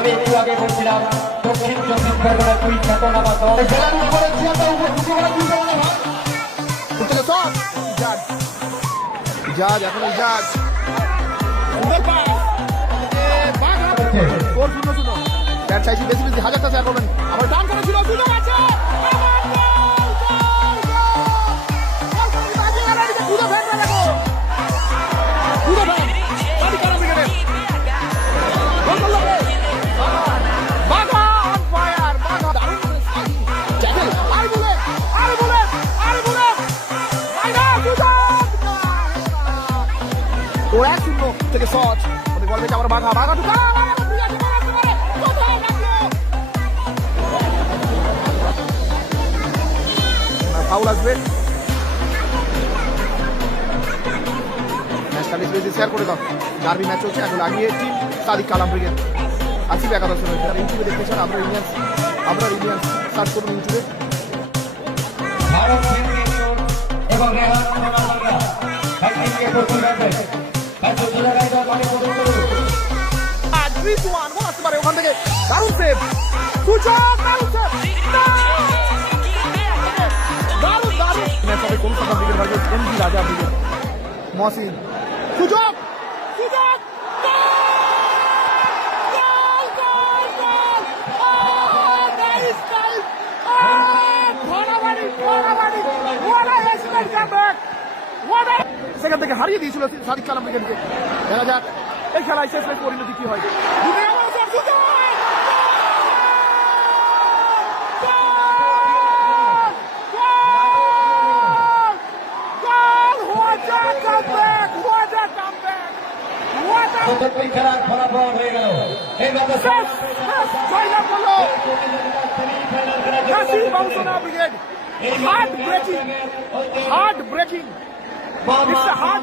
আমি একটু আগে বলছিলাম দক্ষিণ চব্বিশ পরগনা দুই খ্যাতনামা দল জাজ এখন জাজ চাইছি বেশি বেশি হাজারটা শেয়ার করবেন আমার ডান করে ছিল সুযোগ আছে ও 1-0 থেকে শট ওদের বল থেকে আবার বাঘা বাঘা ঢুকা ফাউল আসবে ম্যাচটা বেশি শেয়ার করে দাও ডার্বি ম্যাচ হচ্ছে এখন লাগিয়ে টিম সাদিক কালাম ব্রিগেড আসিফ একাদশ ইউটিউবে দেখতে চান আমরা ইন্ডিয়ান সার্চ করুন ইউটিউবে এবং রেহান মোনাবাঙ্গা ব্যাটিংকে প্রথম ব্যাটে ব্যাটে চলে গেল মানে প্রথম আজ 3-1 গোল আসতে পারে ওখান থেকে দারুণ সেভ সুযোগ দারুণ সেভ দারুণ ম্যাচ হবে কলকাতা ব্রিগেড ভার্সেস এমজি রাজা ব্রিগেড মহসিন সুযোগ সুযোগ সেখান থেকে হারিয়ে দিয়েছিল সাদিক কালাম ব্রিগেডকে দেখা যাক এই খেলায় শেষ ম্যাচ পরিণতি কি হয় খেলার ফলাফল হয়ে গেল heart breaking It's a hard